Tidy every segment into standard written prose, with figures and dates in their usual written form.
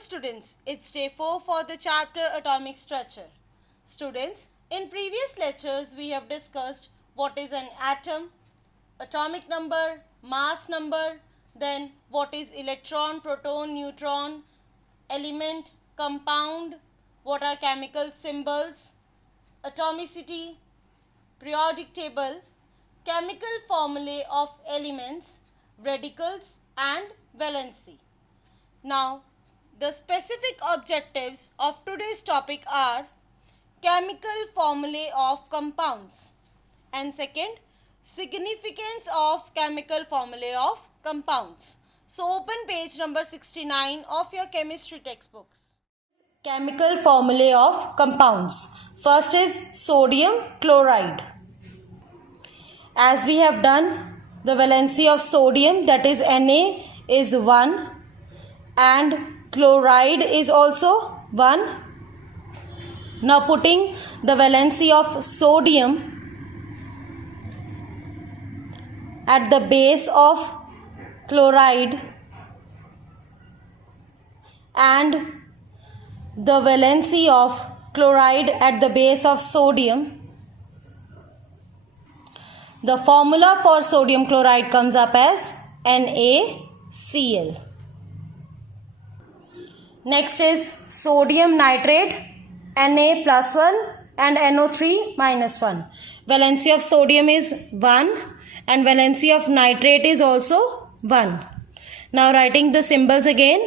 students, it's day 4 for the chapter Atomic Structure. Students, in previous lectures we have discussed what is an atom, atomic number, mass number, then what is electron, proton, neutron, element, compound, what are chemical symbols, atomicity, periodic table, chemical formulae of elements, radicals and valency. Now, the specific objectives of today's topic are chemical formulae of compounds and second, significance of chemical formulae of compounds. So, open page number 69 of your chemistry textbooks. Chemical formulae of compounds. First is sodium chloride. As we have done, the valency of sodium, that is Na, is 1 and chloride is also 1. Now putting the valency of sodium at the base of chloride and the valency of chloride at the base of sodium, the formula for sodium chloride comes up as NaCl. Next is sodium nitrate, Na plus 1 and NO3 minus 1. Valency of sodium is 1 and valency of nitrate is also 1. Now writing the symbols again,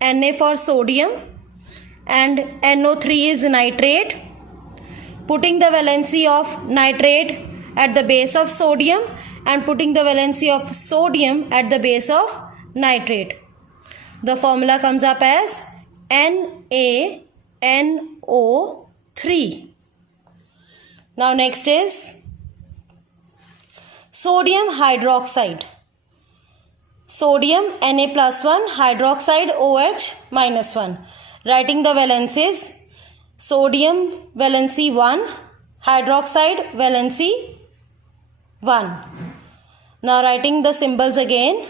Na for sodium and NO3 is nitrate. Putting the valency of nitrate at the base of sodium and putting the valency of sodium at the base of nitrate. The formula comes up as NaNO3. Now next is sodium hydroxide. Sodium Na plus 1, hydroxide OH minus 1. Writing the valencies, sodium valency 1, hydroxide valency 1. Now writing the symbols again.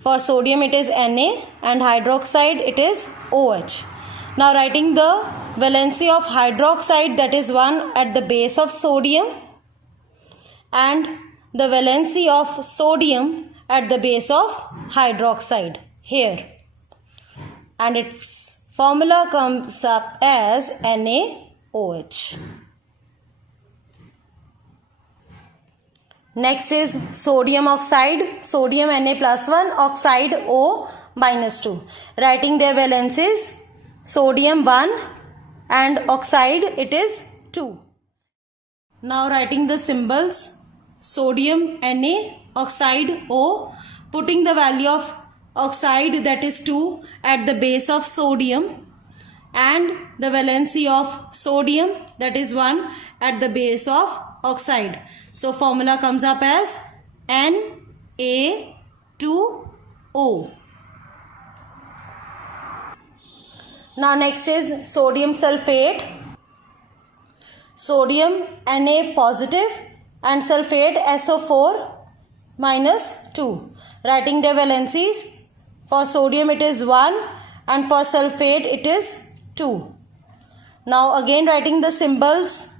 For sodium it is Na and hydroxide it is OH. Now writing the valency of hydroxide, that is 1 at the base of sodium and the valency of sodium at the base of hydroxide here. And its formula comes up as NaOH. Next is sodium oxide, sodium Na plus 1, oxide O minus 2. Writing their valencies, sodium 1 and oxide it is 2. Now writing the symbols, sodium Na, oxide O, putting the value of oxide, that is 2, at the base of sodium and the valency of sodium, that is 1, at the base of oxide. So formula comes up as Na2O. Now next is sodium sulfate. Sodium Na positive and sulfate SO4 minus 2. Writing their valencies, for sodium it is 1 and for sulfate it is 2. Now again writing the symbols,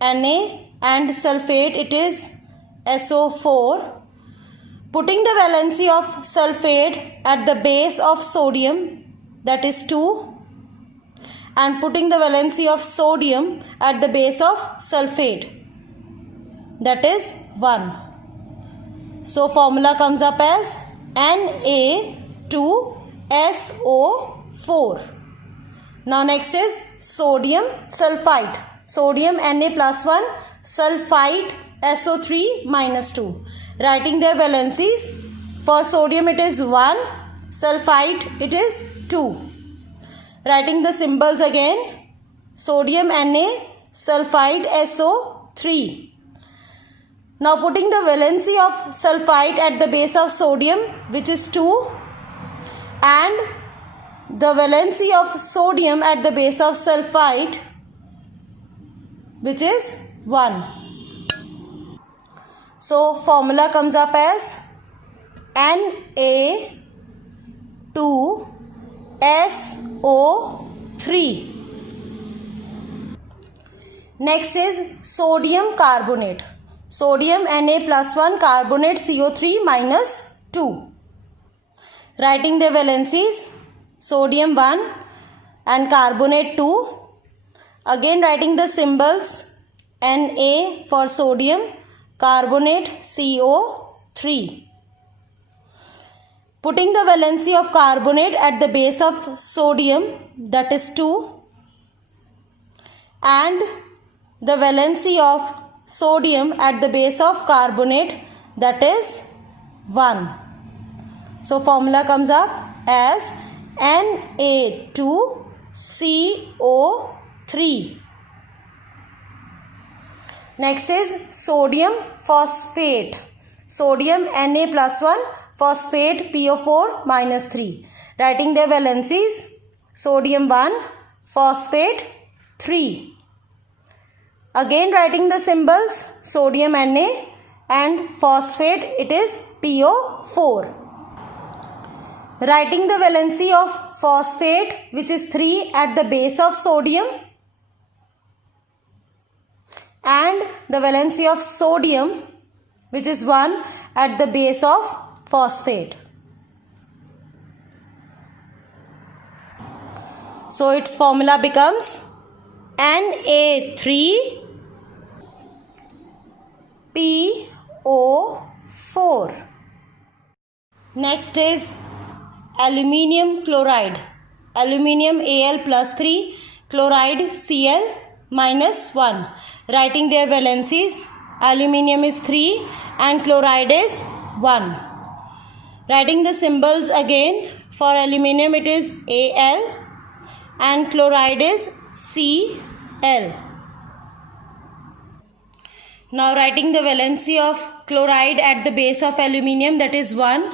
Na and sulfate it is SO4. Putting the valency of sulfate at the base of sodium, that is 2, and putting the valency of sodium at the base of sulfate, that is 1. So formula comes up as Na2SO4. Now next is sodium sulfite. Sodium Na plus 1, sulfite SO3 minus 2. Writing their valencies, for sodium it is 1, sulfite it is 2. Writing the symbols again, sodium Na, sulfite SO3. Now putting the valency of sulfite at the base of sodium, which is 2, and the valency of sodium at the base of sulfite, which is 1. So formula comes up as Na2 SO3. Next is sodium carbonate. Sodium Na+1 carbonate CO3 minus 2. Writing the valencies, sodium 1 and carbonate 2. Again writing the symbols, Na for sodium, carbonate CO3. Putting the valency of carbonate at the base of sodium, that is 2, and the valency of sodium at the base of carbonate, that is 1. So formula comes up as Na2CO3. Next is sodium phosphate. Sodium Na+1, phosphate PO4 minus 3. Writing their valencies, sodium 1, phosphate 3. Again writing the symbols, sodium Na and phosphate, it is PO4. Writing the valency of phosphate, which is 3 at the base of sodium, and the valency of sodium, which is 1 at the base of phosphate. So its formula becomes Na3PO4. Next is aluminium chloride. Aluminium Al+3, chloride Cl minus 1. Writing their valencies, aluminium is 3 and chloride is 1. Writing the symbols again, for aluminium it is Al and chloride is Cl. Now writing the valency of chloride at the base of aluminium, that is 1,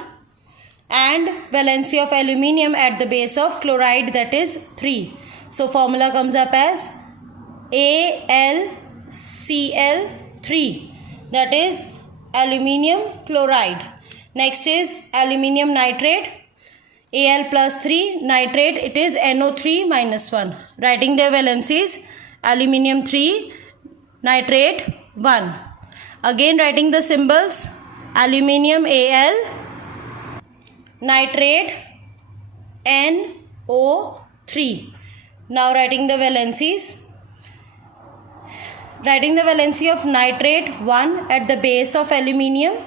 and valency of aluminium at the base of chloride, that is 3. So formula comes up as AlCl3, that is aluminium chloride. Next is aluminium nitrate. Al+3 nitrate, it is NO3 minus 1. Writing their valencies, aluminium 3, nitrate 1. Again writing the symbols, aluminium Al, nitrate NO3. Now writing the valencies. Writing the valency of nitrate 1 at the base of aluminium,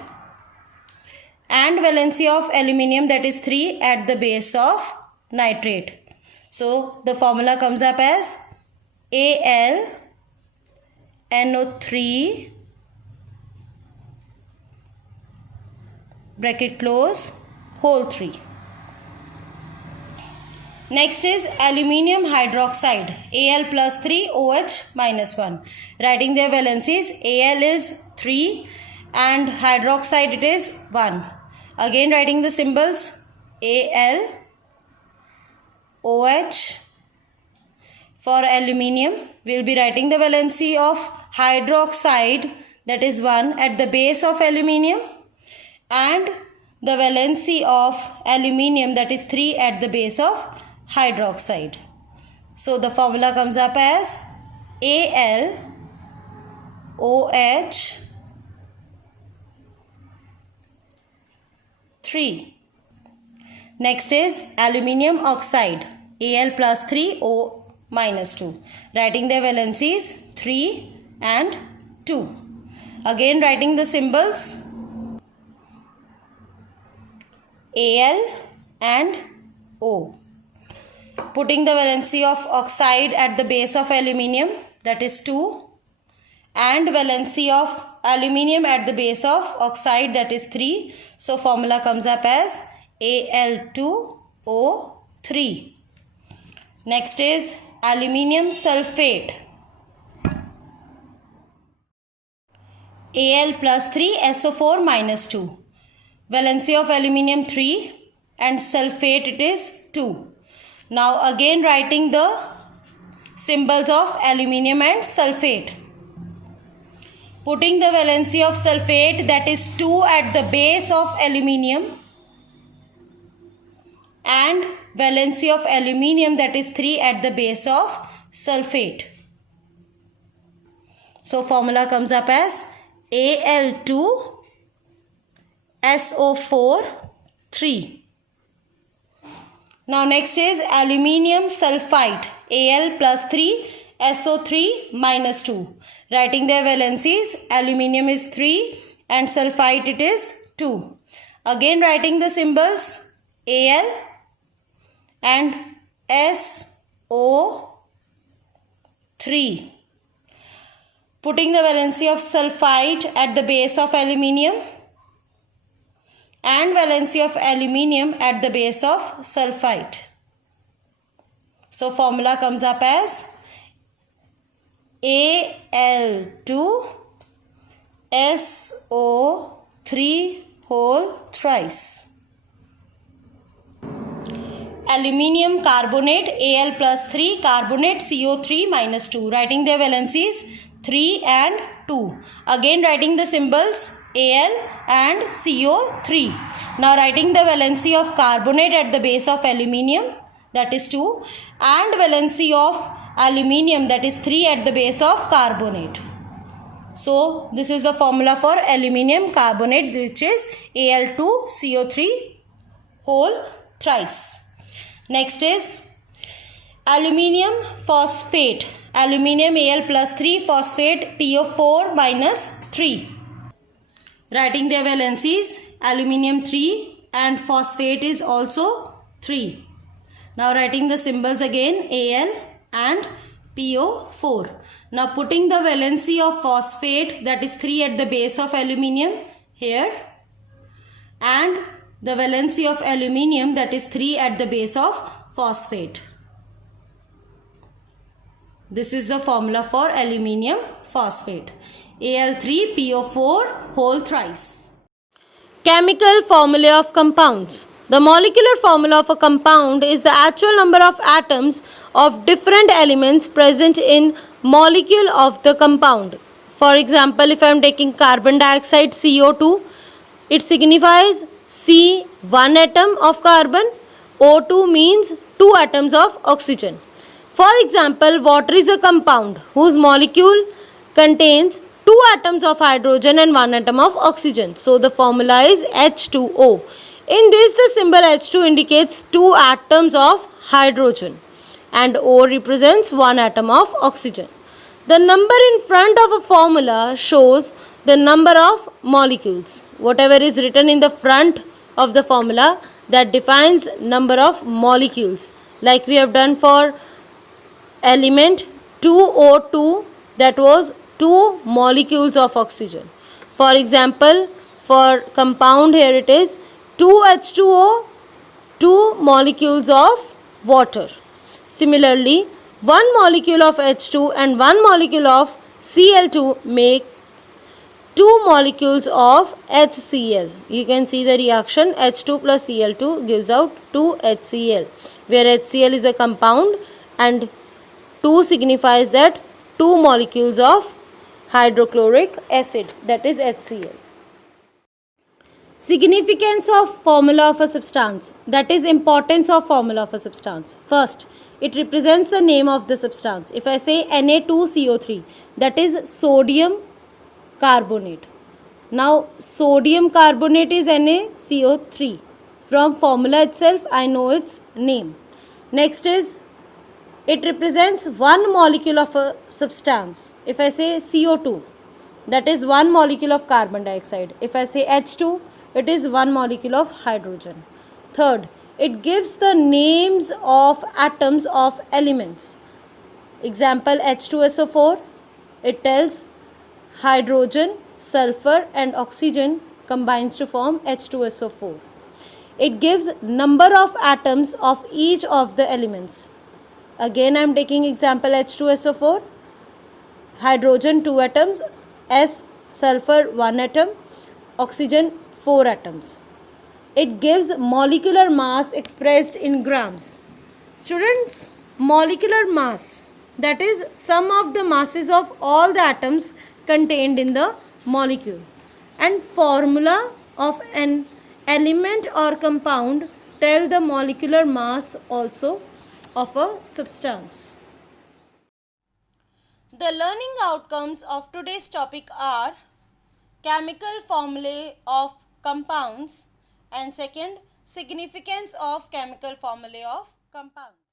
and valency of aluminium, that is 3 at the base of nitrate. So the formula comes up as AlNO3 bracket close whole 3. Next is aluminium hydroxide, Al+3 OH minus 1. Writing their valencies, Al is 3 and hydroxide it is 1. Again writing the symbols, Al, OH. For aluminium, we will be writing the valency of hydroxide, that is 1 at the base of aluminium, and the valency of aluminium, that is 3 at the base of hydroxide. So the formula comes up as Al, OH 3. Next is aluminium oxide, Al+3 O minus 2. Writing their valencies, 3 and 2. Again writing the symbols, Al and O. Putting the valency of oxide at the base of aluminium, that is 2, and valency of aluminium at the base of oxide, that is 3. So formula comes up as Al2O3. Next is aluminium sulfate, Al+3SO4 minus 2. Valency of aluminium 3 and sulfate it is 2. Now again writing the symbols of aluminium and sulfate. Putting the valency of sulfate, that is 2 at the base of aluminium, and valency of aluminium, that is 3 at the base of sulfate. So formula comes up as Al2SO4 3. Now next is aluminium sulfite, Al plus 3 SO3 minus 2. Writing their valencies, aluminium is 3 and sulfite it is 2. Again writing the symbols Al and SO3. Putting the valency of sulfite at the base of aluminium and valency of aluminium at the base of sulfite. So formula comes up as Al2SO3 whole thrice. Aluminium carbonate, Al plus 3, carbonate CO3 minus 2. Writing their valencies 3 and 2. Again writing the symbols Al and CO3. Now writing the valency of carbonate at the base of aluminium, that is 2, and valency of aluminium, that is 3 at the base of carbonate. So this is the formula for aluminium carbonate, which is Al2CO3 whole thrice. Next is aluminium phosphate, aluminium Al plus 3, phosphate PO4 minus 3. Writing their valencies, aluminium 3 and phosphate is also 3. Now writing the symbols again, Al and PO4. Now putting the valency of phosphate, that is 3 at the base of aluminium here, and the valency of aluminium, that is 3 at the base of phosphate. This is the formula for aluminium phosphate. Al3PO4 whole thrice. Chemical formula of compounds. The molecular formula of a compound is the actual number of atoms of different elements present in molecule of the compound. For example, if I am taking carbon dioxide CO2, it signifies C, 1 atom of carbon, O2 means 2 atoms of oxygen. For example, water is a compound whose molecule contains 2 atoms of hydrogen and 1 atom of oxygen. So the formula is H2O. In this, the symbol H2 indicates 2 atoms of hydrogen and O represents 1 atom of oxygen. The number in front of a formula shows the number of molecules. Whatever is written in the front of the formula, that defines number of molecules. Like we have done for element 2O2, that was 2 molecules of oxygen. For example, for compound here it is 2H2O, 2 molecules of water. Similarly, 1 molecule of H2 and 1 molecule of Cl2 make 2 molecules of HCl. You can see the reaction, H2 plus Cl2 gives out 2 HCl, where HCl is a compound and 2 signifies that 2 molecules of hydrochloric acid, that is HCl. Significance of formula of a substance, that is importance of formula of a substance. First, it represents the name of the substance. If I say Na2CO3, that is sodium carbonate. Now sodium carbonate is NaCO3. From formula itself I know its name. Next is, it represents 1 molecule of a substance. If I say CO2, that is 1 molecule of carbon dioxide. If I say H2, it is 1 molecule of hydrogen. Third, it gives the names of atoms of elements. Example H2SO4, it tells hydrogen, sulfur and oxygen combines to form H2SO4. It gives number of atoms of each of the elements. Again I am taking example H2SO4, hydrogen 2 atoms, S, sulfur 1 atom, oxygen 4 atoms. It gives molecular mass expressed in grams. Students, molecular mass, that is sum of the masses of all the atoms contained in the molecule, and formula of an element or compound tell the molecular mass also of a substance. The learning outcomes of today's topic are chemical formulae of compounds and second, significance of chemical formulae of compounds.